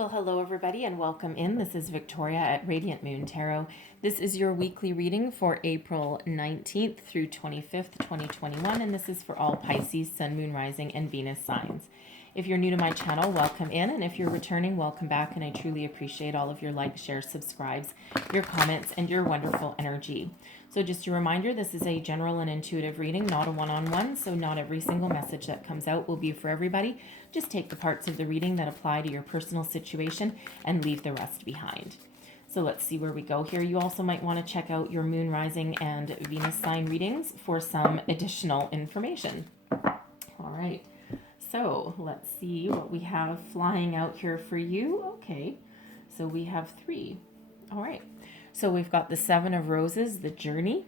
Well, hello everybody and welcome in. This is Victoria at Radiant Moon Tarot. This is your weekly reading for April 19th through 25th, 2021, and this is for all Pisces, Sun, Moon, Rising, and Venus signs. If you're new to my channel, welcome in, and if you're returning, welcome back, and I truly appreciate all of your likes, shares, subscribes, your comments, and your wonderful energy. So just a reminder, this is a general and intuitive reading, not a one-on-one, so not every single message that comes out will be for everybody. Just take the parts of the reading that apply to your personal situation and leave the rest behind. So let's see where we go here. You also might want to check out your Moon, Rising, and Venus sign readings for some additional information. All right, so let's see what we have flying out here for you. Okay, so we have 3. All right, so we've got the 7 of Roses, the journey.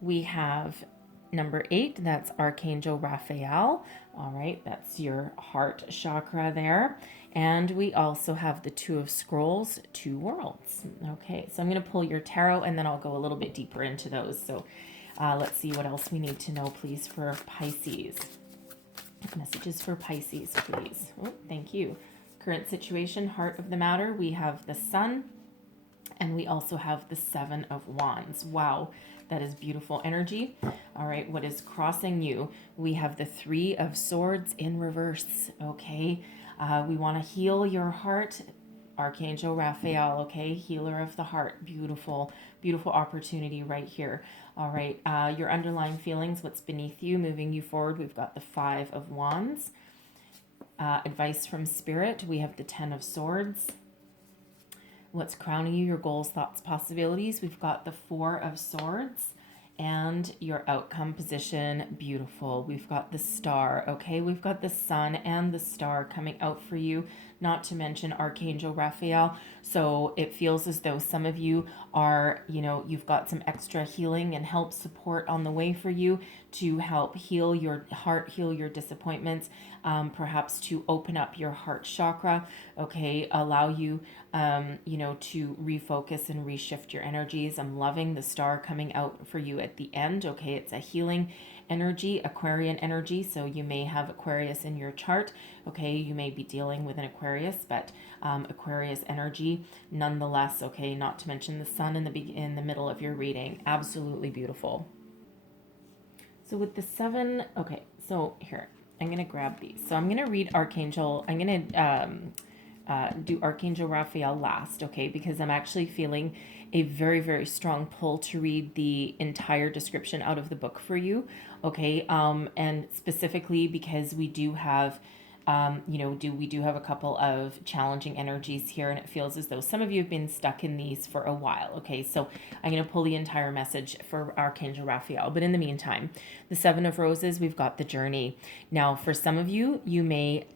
We have number 8, that's Archangel Raphael. All right, that's your heart chakra there. And we also have the 2 of Scrolls, 2 worlds. Okay, so I'm going to pull your tarot and then I'll go a little bit deeper into those. So let's see what else we need to know, please, for Pisces. Messages for Pisces, please. Oh, thank you. Current situation, heart of the matter, we have the Sun. And we also have the 7 of Wands. Wow, that is beautiful energy. All right, what is crossing you? We have the 3 of Swords in reverse, okay? We want to heal your heart. Archangel Raphael, okay? Healer of the heart. Beautiful, beautiful opportunity right here. All right, your underlying feelings, what's beneath you, moving you forward. We've got the 5 of Wands. Advice from Spirit. We have the 10 of Swords. What's crowning you, your goals, thoughts, possibilities. We've got the 4 of Swords and your outcome position. Beautiful. We've got the Star, okay? We've got the Sun and the Star coming out for you, not to mention Archangel Raphael. So it feels as though some of you are, you've got some extra healing and help support on the way for you to help heal your heart, heal your disappointments, perhaps to open up your heart chakra, okay? Allow you, to refocus and reshift your energies. I'm loving the Star coming out for you at the end, okay? It's a healing energy, Aquarian energy, so you may have Aquarius in your chart, okay? You may be dealing with an Aquarius, but Aquarius energy nonetheless, okay? Not to mention the Sun in the middle of your reading. Absolutely beautiful. So with the 7, okay, so here, I'm going to grab these. So I'm going to read Archangel, I'm going to do Archangel Raphael last, okay, because I'm actually feeling a very, very strong pull to read the entire description out of the book for you, okay, and specifically because we do have, we do have a couple of challenging energies here, and it feels as though some of you have been stuck in these for a while, okay, so I'm going to pull the entire message for Archangel Raphael, but in the meantime, the 7 of Roses, we've got the journey. Now, for some of you, you may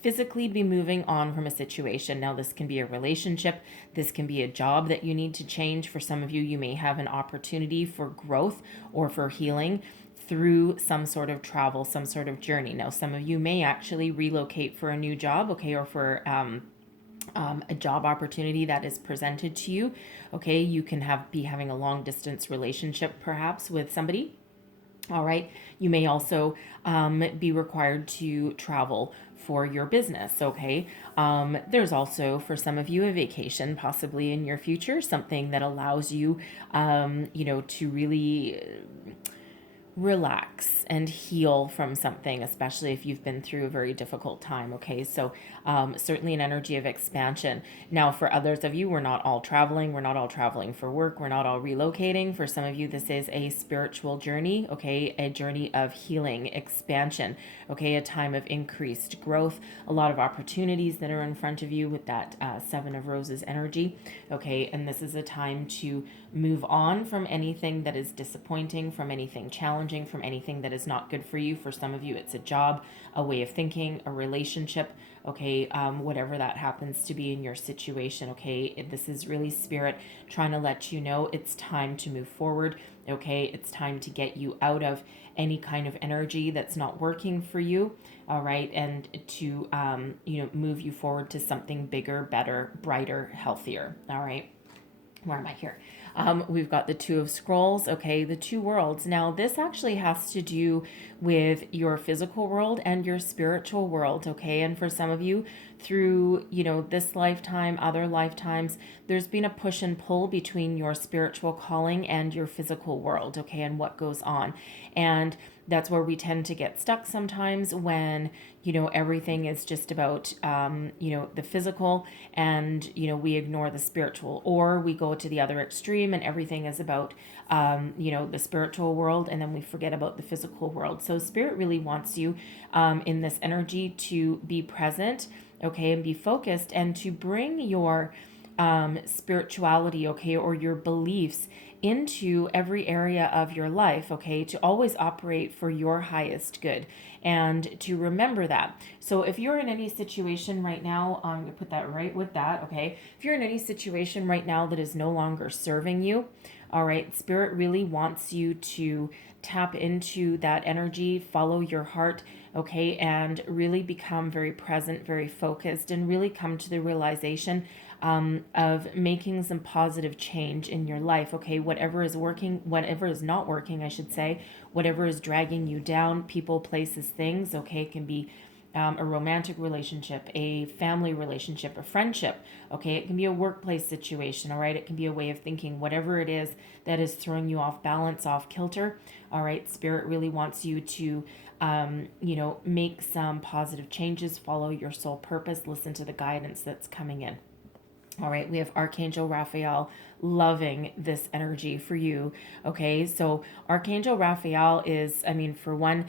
physically be moving on from a situation. Now, this can be a relationship. This can be a job that you need to change. For some of you, you may have an opportunity for growth or for healing through some sort of travel, some sort of journey. Now, some of you may actually relocate for a new job, okay, or for a job opportunity that is presented to you, okay. You can be having a long distance relationship perhaps with somebody. All right. You may also be required to travel for your business. Okay. There's also, for some of you, a vacation possibly in your future, something that allows you, to really relax and heal from something, especially if you've been through a very difficult time, okay? So certainly an energy of expansion. Now, for others of you, we're not all traveling. We're not all traveling for work. We're not all relocating. For some of you, this is a spiritual journey, okay? A journey of healing, expansion, okay? A time of increased growth, a lot of opportunities that are in front of you with that 7 of Roses energy, okay? And this is a time to move on from anything that is disappointing, from anything challenging, from anything that is not good for you. For some of you, it's a job, a way of thinking, a relationship, okay, whatever that happens to be in your situation, okay. This is really Spirit trying to let you know it's time to move forward, okay. It's time to get you out of any kind of energy that's not working for you, all right, and to move you forward to something bigger, better, brighter, healthier, all right. Where am I here? We've got the 2 of Scrolls, okay, the 2 worlds. Now, this actually has to do with your physical world and your spiritual world, okay? And for some of you, through, this lifetime, other lifetimes, there's been a push and pull between your spiritual calling and your physical world, okay, and what goes on. And that's where we tend to get stuck sometimes when, everything is just about, the physical, and, we ignore the spiritual, or we go to the other extreme and everything is about, the spiritual world, and then we forget about the physical world. So Spirit really wants you in this energy to be present, okay, and be focused, and to bring your spirituality, okay, or your beliefs into every area of your life, okay, to always operate for your highest good, and to remember that. So if you're in any situation right now, I'm going to put that right with that, okay, if you're in any situation right now that is no longer serving you, all right, Spirit really wants you to tap into that energy, follow your heart, okay, and really become very present, very focused, and really come to the realization of making some positive change in your life, okay? Whatever is working, whatever is not working, I should say, whatever is dragging you down, people, places, things, okay? It can be a romantic relationship, a family relationship, a friendship, okay? It can be a workplace situation, all right? It can be a way of thinking, whatever it is that is throwing you off balance, off kilter, all right? Spirit really wants you to, make some positive changes, follow your soul purpose, listen to the guidance that's coming in. All right, we have Archangel Raphael loving this energy for you. Okay, so Archangel Raphael is, for one,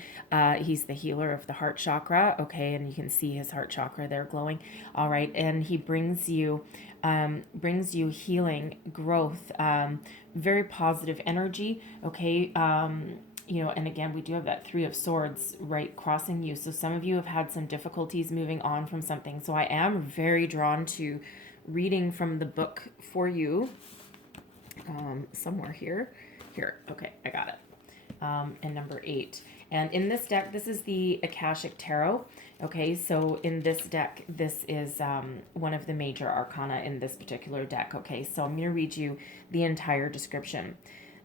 he's the healer of the heart chakra. Okay, and you can see his heart chakra there glowing. All right, and he brings you healing, growth, very positive energy. Okay, and again, we do have that Three of Swords right crossing you. So some of you have had some difficulties moving on from something. So I am very drawn to reading from the book for you, somewhere here, okay, I got it, and number 8, and in this deck, this is the Akashic Tarot, okay, so in this deck, this is one of the major arcana in this particular deck, okay, so I'm going to read you the entire description.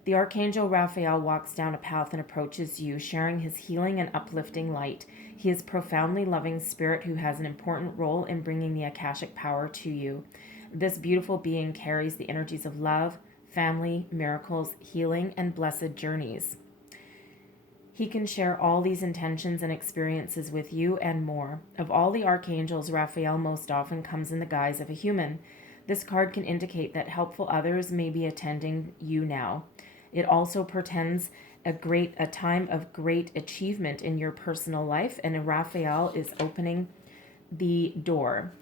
The Archangel Raphael walks down a path and approaches you, sharing his healing and uplifting light. He is profoundly loving spirit who has an important role in bringing the Akashic power to you. This beautiful being carries the energies of love, family, miracles, healing, and blessed journeys. He can share all these intentions and experiences with you and more. Of all the archangels, Raphael most often comes in the guise of a human. This card can indicate that helpful others may be attending you now. It also portends a time of great achievement in your personal life, and Raphael is opening the door.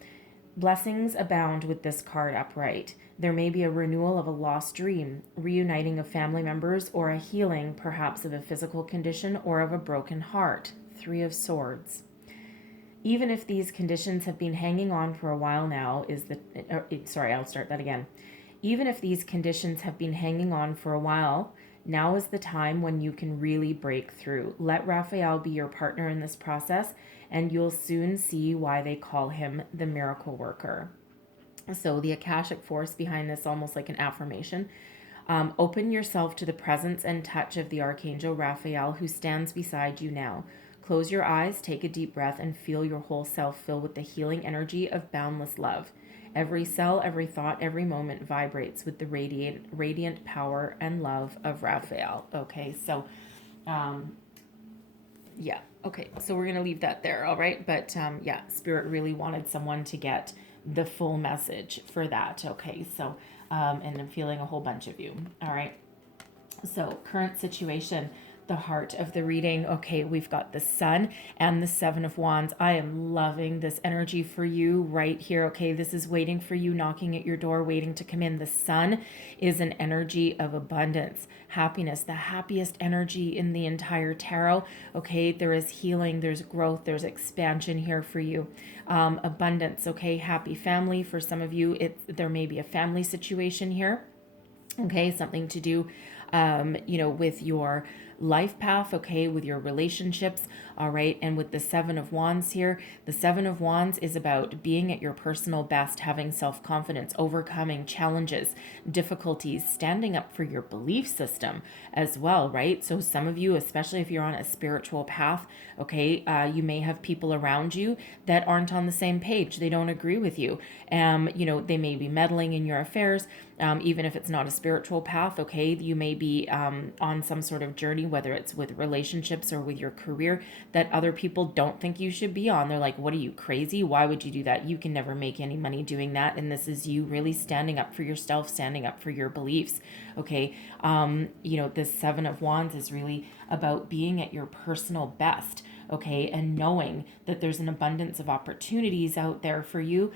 Blessings abound with this card upright. There may be a renewal of a lost dream, reuniting of family members, or a healing, perhaps of a physical condition or of a broken heart. Three of Swords. Even if these conditions have been hanging on for a while now, Even if these conditions have been hanging on for a while, now is the time when you can really break through. Let Raphael be your partner in this process, and you'll soon see why they call him the miracle worker. So the Akashic force behind this, almost like an affirmation. Open yourself to the presence and touch of the Archangel Raphael who stands beside you now. Close your eyes, take a deep breath, and feel your whole self fill with the healing energy of boundless love. Every cell, every thought, every moment vibrates with the radiant power and love of Raphael. Okay, so, okay, so we're going to leave that there, all right? But, Spirit really wanted someone to get the full message for that, okay? So, and I'm feeling a whole bunch of you, all right? So, current situation, the heart of the reading. Okay, we've got the Sun and the Seven of Wands. I am loving this energy for you right here. Okay, this is waiting for you, knocking at your door, waiting to come in. The Sun is an energy of abundance, happiness, the happiest energy in the entire tarot. Okay, there is healing, there's growth, there's expansion here for you. Abundance, okay, happy family. For some of you, there may be a family situation here. Okay, something to do with your life path, okay, with your relationships, All right. And with the Seven of Wands here, the Seven of Wands is about being at your personal best, having self-confidence, overcoming challenges, difficulties, standing up for your belief system as well, right? So some of you, especially if you're on a spiritual path, okay, you may have people around you that aren't on the same page. They don't agree with you. They may be meddling in your affairs. Even if it's not a spiritual path, okay, you may be on some sort of journey, whether it's with relationships or with your career, that other people don't think you should be on. They're like, what are you, crazy? Why would you do that? You can never make any money doing that. And this is you really standing up for yourself, standing up for your beliefs, okay? This Seven of Wands is really about being at your personal best, okay, and knowing that there's an abundance of opportunities out there for you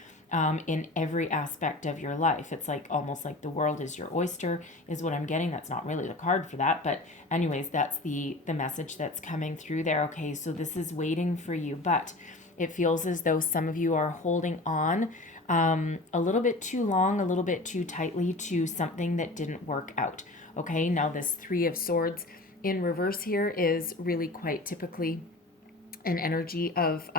in every aspect of your life. It's like almost like the world is your oyster, is what I'm getting. That's not really the card for that, but anyways, that's the message that's coming through there. Okay, so this is waiting for you, but it feels as though some of you are holding on a little bit too long, a little bit too tightly to something that didn't work out. Okay, now this Three of Swords in reverse here is really quite typically an energy of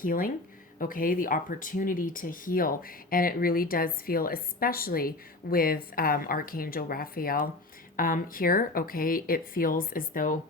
healing, okay, the opportunity to heal. And it really does feel, especially with Archangel Raphael here, okay, it feels as though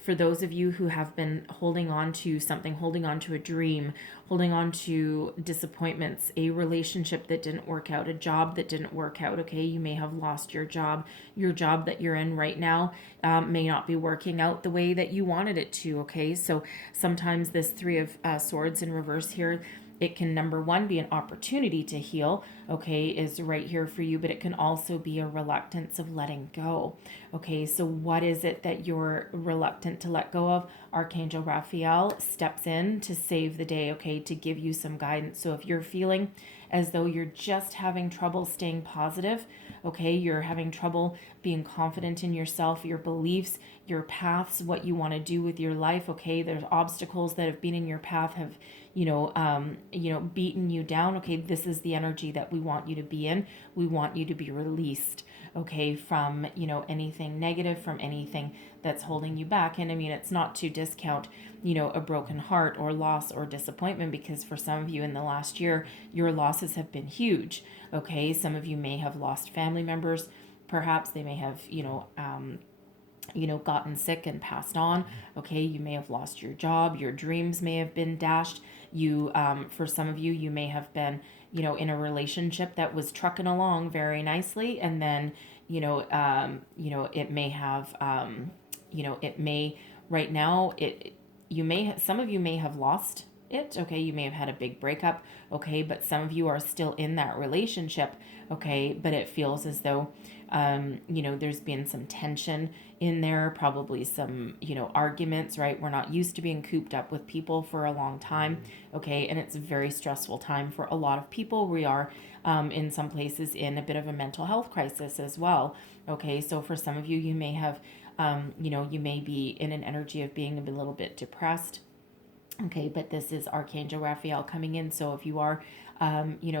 for those of you who have been holding on to something, holding on to a dream, holding on to disappointments, a relationship that didn't work out, a job that didn't work out, okay, you may have lost your job. Your job that you're in right now may not be working out the way that you wanted it to, okay? So sometimes this Three of Swords in reverse here, it can, number one, be an opportunity to heal, okay, is right here for you, but it can also be a reluctance of letting go, okay? So what is it that you're reluctant to let go of? Archangel Raphael steps in to save the day, okay, to give you some guidance. So if you're feeling as though you're just having trouble staying positive, okay, you're having trouble being confident in yourself, your beliefs, your paths, what you want to do with your life, okay, there's obstacles that have been in your path, have beaten you down, okay, this is the energy that we want you to be in. We want you to be released, okay, from, anything negative, from anything that's holding you back. And I mean, it's not to discount, a broken heart or loss or disappointment, because for some of you in the last year, your losses have been huge, okay? Some of you may have lost family members. Perhaps they may have, gotten sick and passed on. Okay, you may have lost your job. Your dreams may have been dashed. For some of you, you may have been, in a relationship that was trucking along very nicely, and then, it may have, it may right now some of you may have lost it. Okay, you may have had a big breakup. Okay, but some of you are still in that relationship. Okay, but it feels as though there's been some tension in there, probably some, arguments, right? We're not used to being cooped up with people for a long time, okay? And it's a very stressful time for a lot of people. We are, in some places, in a bit of a mental health crisis as well, okay? So for some of you, you may have, you may be in an energy of being a little bit depressed. Okay, but this is Archangel Raphael coming in. So if you are,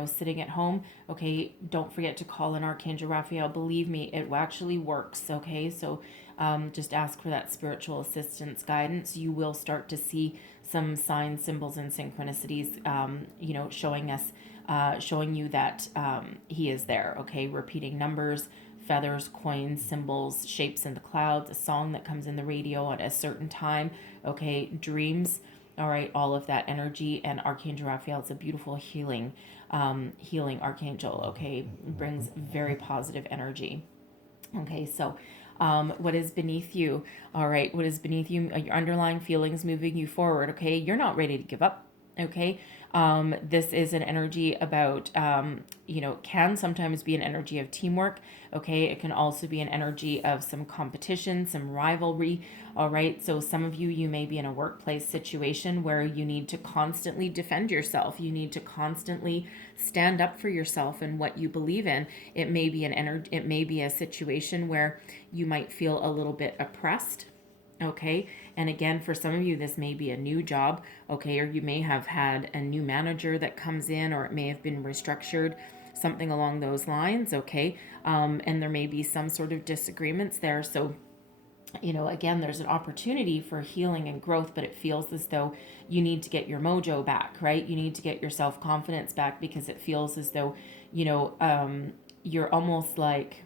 sitting at home, okay, don't forget to call in Archangel Raphael. Believe me, it actually works. Okay, so just ask for that spiritual assistance guidance. You will start to see some signs, symbols, and synchronicities, showing you that he is there. Okay, repeating numbers, feathers, coins, symbols, shapes in the clouds, a song that comes in the radio at a certain time. Okay, dreams. All right, all of that energy. And Archangel Raphael is a beautiful healing archangel, okay? Brings very positive energy. Okay, so what is beneath you? All right, what is beneath you? Your underlying feelings moving you forward, okay? You're not ready to give up, okay? This is an energy about, can sometimes be an energy of teamwork, okay? It can also be an energy of some competition, some rivalry, all right? So some of you, you may be in a workplace situation where you need to constantly defend yourself. You need to constantly stand up for yourself and what you believe in. It may be it may be a situation where you might feel a little bit oppressed, okay? And again, for some of you, this may be a new job, okay? Or you may have had a new manager that comes in, or it may have been restructured, something along those lines, okay? And there may be some sort of disagreements there. So again, there's an opportunity for healing and growth, but it feels as though you need to get your mojo back, right? You need to get your self-confidence back, because it feels as though, you're almost like,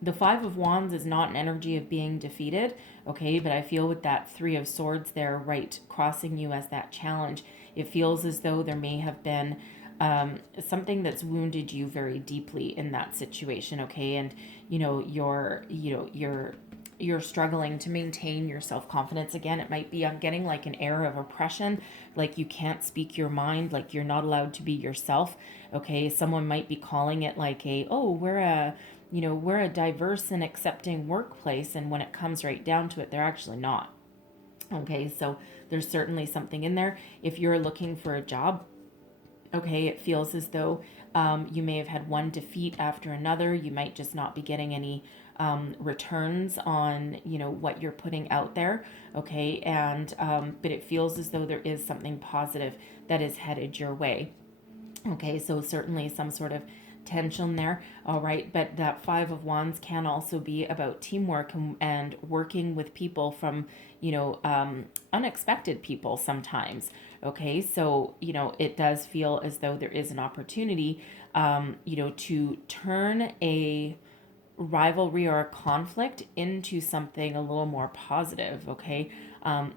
the Five of Wands is not an energy of being defeated, okay? But I feel with that Three of Swords there, right, crossing you as that challenge, it feels as though there may have been something that's wounded you very deeply in that situation, okay? And you're struggling to maintain your self-confidence. Again, it might be, I'm getting like an air of oppression, like you can't speak your mind, like you're not allowed to be yourself, okay? Someone might be calling it like we're a diverse and accepting workplace, and when it comes right down to it, they're actually not. Okay, so there's certainly something in there. If you're looking for a job, okay, it feels as though you may have had one defeat after another. You might just not be getting any returns on what you're putting out there, okay? And but it feels as though there is something positive that is headed your way. Okay, so certainly some sort of tension there. All right, but that Five of Wands can also be about teamwork and working with people from, unexpected people sometimes. Okay, so, it does feel as though there is an opportunity, to turn a rivalry or a conflict into something a little more positive, okay?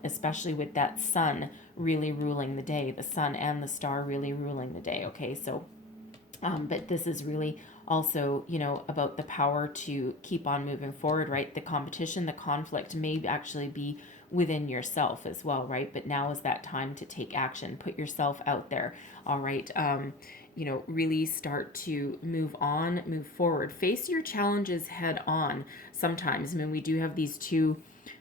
Especially with that sun really ruling the day, the sun and the star really ruling the day, okay? So, but this is really also, about the power to keep on moving forward, right? The competition, the conflict may actually be within yourself as well, right? But now is that time to take action, put yourself out there, all right? Really start to move on, move forward, face your challenges head on. Sometimes, I mean, we do have these two,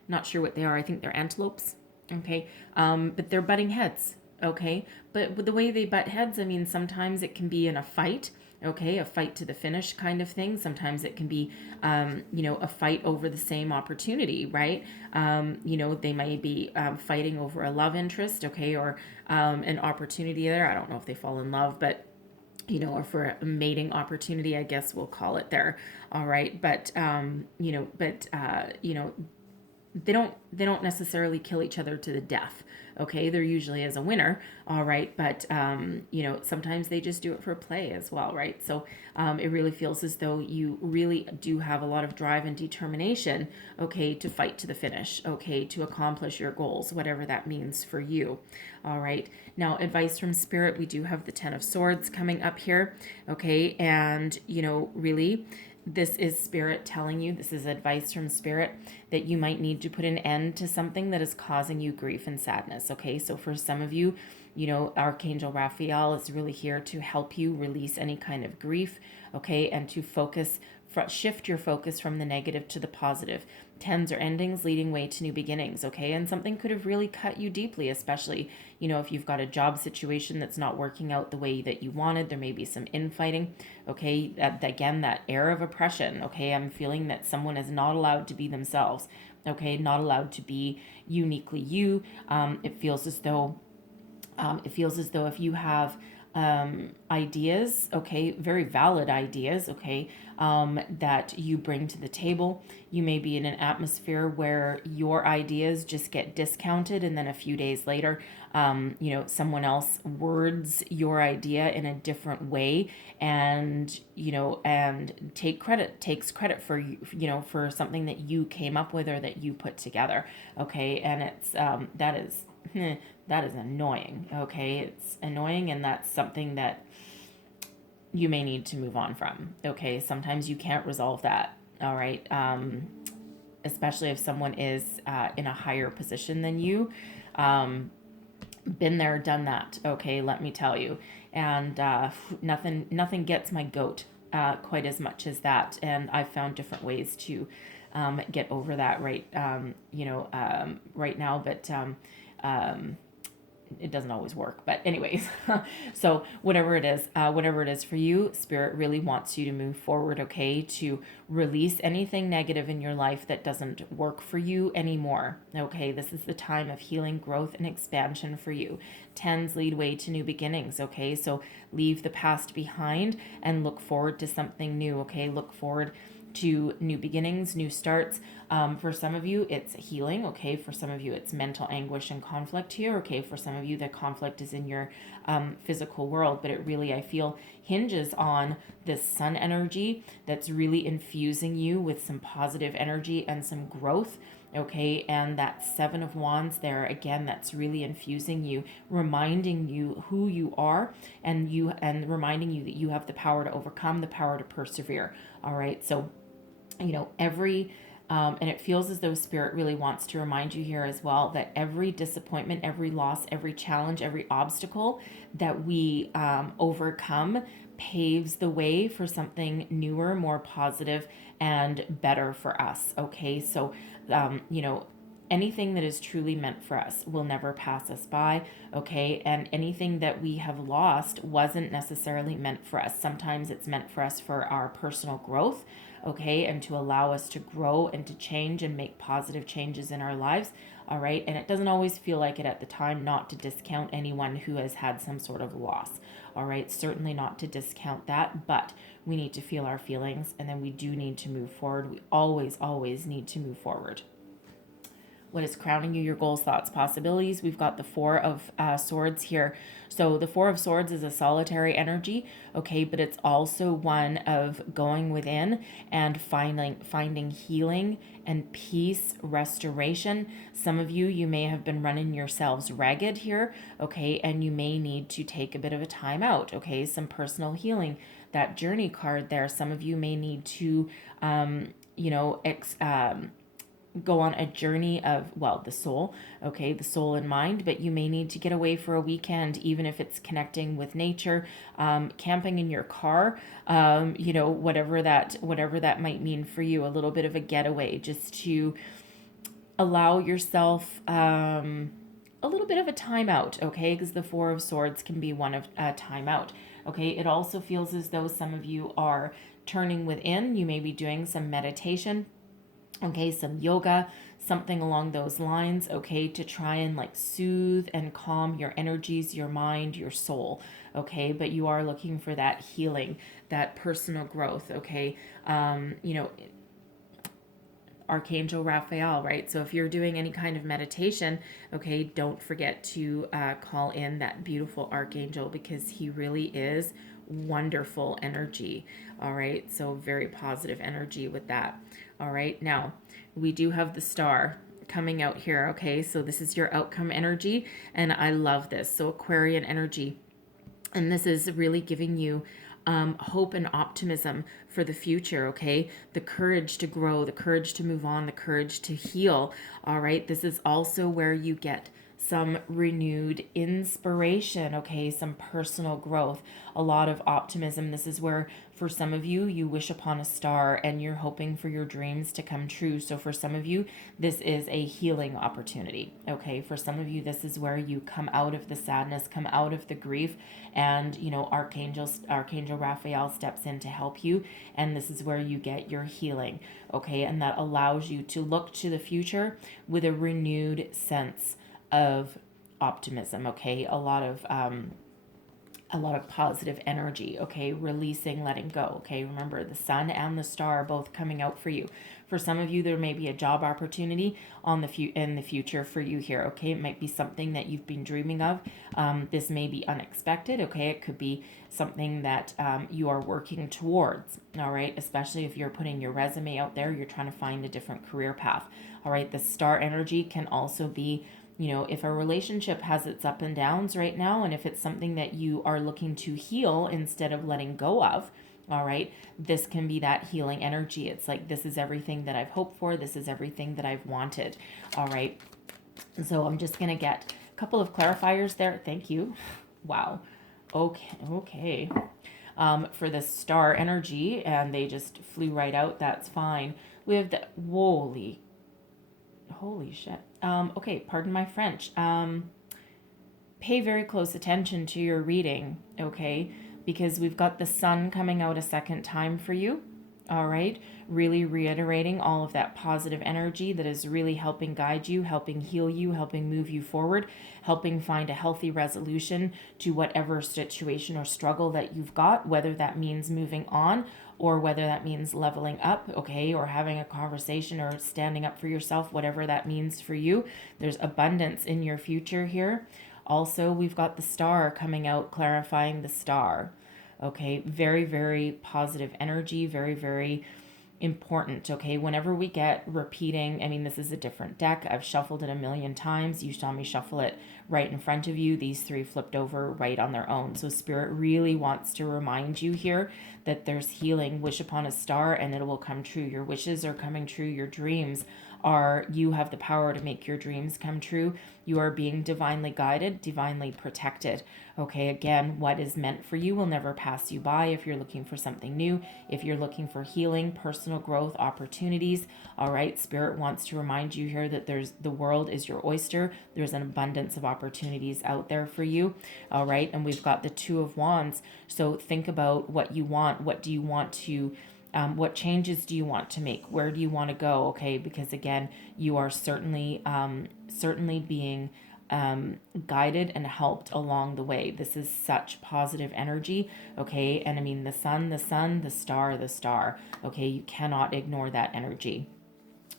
not sure what they are, I think they're antelopes, okay? But they're butting heads, okay? But with the way they butt heads, I mean, sometimes it can be in a fight, okay, a fight to the finish kind of thing. Sometimes it can be, a fight over the same opportunity, right? They may be fighting over a love interest, okay, or an opportunity there. I don't know if they fall in love, but or for a mating opportunity, I guess we'll call it there. All right, but they don't necessarily kill each other to the death, okay? There usually is a winner, all right? But sometimes they just do it for play as well, right? So it really feels as though you really do have a lot of drive and determination, okay, to fight to the finish, okay, to accomplish your goals, whatever that means for you. All right, now advice from Spirit, we do have the Ten of Swords coming up here, okay? And really, this is Spirit telling you, this is advice from Spirit, that you might need to put an end to something that is causing you grief and sadness, okay? So for some of you, Archangel Raphael is really here to help you release any kind of grief, okay? And to shift your focus from the negative to the positive. Tens are endings leading way to new beginnings, okay? And something could have really cut you deeply, especially, if you've got a job situation that's not working out the way that you wanted. There may be some infighting, okay? Again, that air of oppression, okay? I'm feeling that someone is not allowed to be themselves, okay? Not allowed to be uniquely you. It feels as though if you have ideas, okay, very valid ideas, okay, that you bring to the table. You may be in an atmosphere where your ideas just get discounted, and then a few days later, someone else words your idea in a different way, and takes credit for for something that you came up with or that you put together, okay, and it's that is annoying, okay? It's annoying, and that's something that you may need to move on from, okay? Sometimes you can't resolve that, all right? Especially if someone is in a higher position than you. Been there, done that, okay? Let me tell you. And nothing gets my goat quite as much as that. And I've found different ways to get over that right now, but it doesn't always work, but anyways, so whatever it is for you, Spirit really wants you to move forward, okay, to release anything negative in your life that doesn't work for you anymore, okay? This is the time of healing, growth, and expansion for you. Tens lead way to new beginnings, okay? So leave the past behind and look forward to something new, okay? Look forward to new beginnings, new starts. For some of you, it's healing. Okay. For some of you, it's mental anguish and conflict here. Okay. For some of you, the conflict is in your physical world, but it really, I feel, hinges on this sun energy that's really infusing you with some positive energy and some growth. Okay, and that Seven of Wands there again, that's really infusing you, reminding you who you are, and reminding you that you have the power to overcome, the power to persevere. All right, so every and it feels as though Spirit really wants to remind you here as well that every disappointment, every loss, every challenge, every obstacle that we overcome paves the way for something newer, more positive, and better for us. Okay, so anything that is truly meant for us will never pass us by. Okay, and anything that we have lost wasn't necessarily meant for us. Sometimes it's meant for us for our personal growth. Okay, and to allow us to grow and to change and make positive changes in our lives. All right, and it doesn't always feel like it at the time, not to discount anyone who has had some sort of loss. All right, certainly not to discount that, but we need to feel our feelings, and then we do need to move forward. We always need to move forward. What is crowning you? Your goals, thoughts, possibilities. We've got the Four of Swords here. So the Four of Swords is a solitary energy, okay, but it's also one of going within and finding healing and peace, restoration. Some of you may have been running yourselves ragged here, okay, and you may need to take a bit of a time out, okay, some personal healing. That Journey card there, some of you may need to, go on a journey of, the soul, okay, the soul and mind, but you may need to get away for a weekend, even if it's connecting with nature, camping in your car, whatever that might mean for you, a little bit of a getaway, just to allow yourself a little bit of a timeout, okay, because the Four of Swords can be one of a timeout. Okay, it also feels as though some of you are turning within. You may be doing some meditation, okay, some yoga, something along those lines, okay, to try and soothe and calm your energies, your mind, your soul, okay, but you are looking for that healing, that personal growth, okay, Archangel Raphael, right? So if you're doing any kind of meditation, okay, don't forget to call in that beautiful Archangel, because he really is wonderful energy. All right, so very positive energy with that. All right, now we do have the Star coming out here. Okay, so this is your outcome energy, and I love this. So Aquarian energy, and this is really giving you hope and optimism for the future, okay? The courage to grow, the courage to move on, the courage to heal, all right? This is also where you get some renewed inspiration, okay? Some personal growth, a lot of optimism. This is where, for some of you, you wish upon a star and you're hoping for your dreams to come true. So for some of you, this is a healing opportunity, okay? For some of you, this is where you come out of the sadness, come out of the grief, and, Archangel Raphael steps in to help you, and this is where you get your healing, okay? And that allows you to look to the future with a renewed sense of optimism, okay? A lot of positive energy, okay? Releasing, letting go, okay? Remember, the Sun and the Star are both coming out for you. For some of you, there may be a job opportunity in the future for you here, okay? It might be something that you've been dreaming of. This may be unexpected, okay? It could be something that you are working towards, all right? Especially if you're putting your resume out there, you're trying to find a different career path, all right? The Star energy can also be, if a relationship has its up and downs right now, and if it's something that you are looking to heal instead of letting go of, all right, this can be that healing energy. It's like, this is everything that I've hoped for. This is everything that I've wanted. All right. So I'm just going to get a couple of clarifiers there. Thank you. Wow. Okay. For the Star energy, and they just flew right out. That's fine. We have the holy shit. Okay, pardon my French. Pay very close attention to your reading, okay? Because we've got the Sun coming out a second time for you, all right? Really reiterating all of that positive energy that is really helping guide you, helping heal you, helping move you forward, helping find a healthy resolution to whatever situation or struggle that you've got, whether that means moving on or whether that means leveling up, okay, or having a conversation or standing up for yourself, whatever that means for you. There's abundance in your future here. Also, we've got the star coming out, clarifying the star. Okay, very, very positive energy, very, very important. Okay, whenever we get repeating, I mean, this is a different deck. I've shuffled it a million times. You saw me shuffle it right in front of you. These three flipped over right on their own. So Spirit really wants to remind you here that there's healing. Wish upon a star and it will come true. Your wishes are coming true. Your dreams are, you have the power to make your dreams come true. You are being divinely guided, divinely protected. Okay, again, what is meant for you will never pass you by. If you're looking for something new, if you're looking for healing, personal growth, opportunities, all right, Spirit wants to remind you here that the world is your oyster. There's an abundance of opportunities out there for you. All right, and we've got the Two of Wands. So think about what you want. What do you want to what changes do you want to make? Where do you want to go? Okay, because again, you are certainly being guided and helped along the way. This is such positive energy. Okay, and I mean the sun, the star, the star. Okay, you cannot ignore that energy.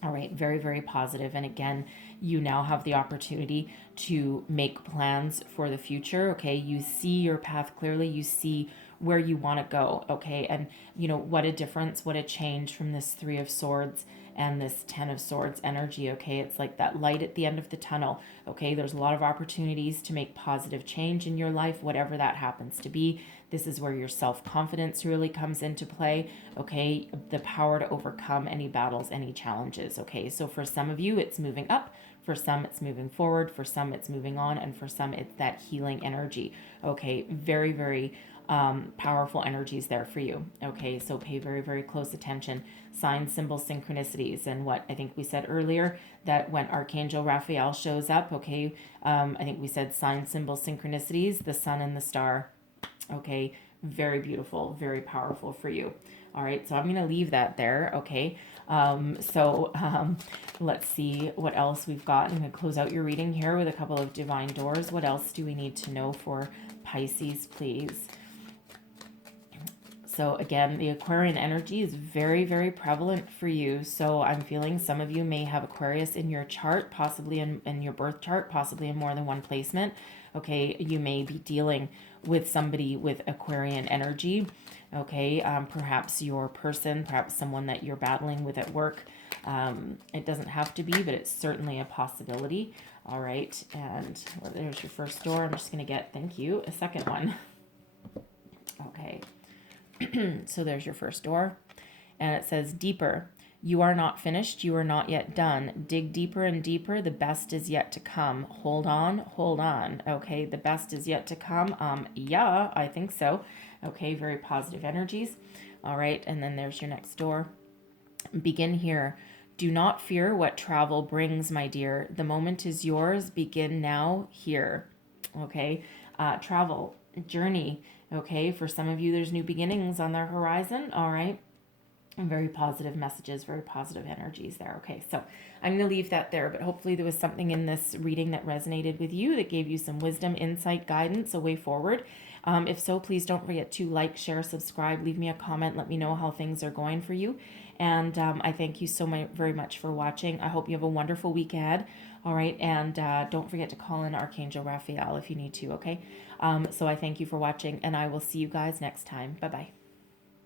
All right, very, very positive. And again, you now have the opportunity to make plans for the future. Okay, you see your path clearly. You see where you want to go. Okay, and you know what a difference, what a change from this Three of Swords and this Ten of Swords energy. Okay, it's like that light at the end of the tunnel. Okay, there's a lot of opportunities to make positive change in your life, whatever that happens to be. This is where your self-confidence really comes into play. Okay, the power to overcome any battles, any challenges. Okay, so for some of you, it's moving up. For some, it's moving forward. For some, it's moving on. And for some, it's that healing energy. Okay, very, very powerful energies there for you. Okay, so pay very, very close attention. Signs, symbols, synchronicities, and what I think we said earlier, that when Archangel Raphael shows up, okay, I think we said signs, symbols, synchronicities, the sun and the star. Okay, very beautiful, very powerful for you. All right, so I'm going to leave that there. Okay, let's see what else we've got. I'm going to close out your reading here with a couple of divine doors. What else do we need to know for Pisces, please? So again, the Aquarian energy is very, very prevalent for you. So I'm feeling some of you may have Aquarius in your chart, possibly in your birth chart, possibly in more than one placement. Okay, you may be dealing with somebody with Aquarian energy. Okay, perhaps your person, perhaps someone that you're battling with at work. It doesn't have to be, but it's certainly a possibility. All right, and well, there's your first door. I'm just going to get, thank you, a second one. Okay. So there's your first door, and it says deeper. You are not finished. You are not yet done. Dig deeper and deeper. The best is yet to come. Hold on, hold on. Okay, the best is yet to come. Yeah, I think so. Okay, very positive energies. All right, and then there's your next door. Begin here. Do not fear what travel brings, my dear. The moment is yours. Begin now here. Okay, travel, journey. Okay, for some of you, there's new beginnings on their horizon. All right, and very positive messages, very positive energies there. Okay, so I'm going to leave that there, but hopefully there was something in this reading that resonated with you, that gave you some wisdom, insight, guidance, a way forward. If so, please don't forget to like, share, subscribe, leave me a comment, let me know how things are going for you. And I thank you so very much for watching. I hope you have a wonderful week ahead. All right, and don't forget to call in Archangel Raphael if you need to, okay? So I thank you for watching, and I will see you guys next time. Bye-bye.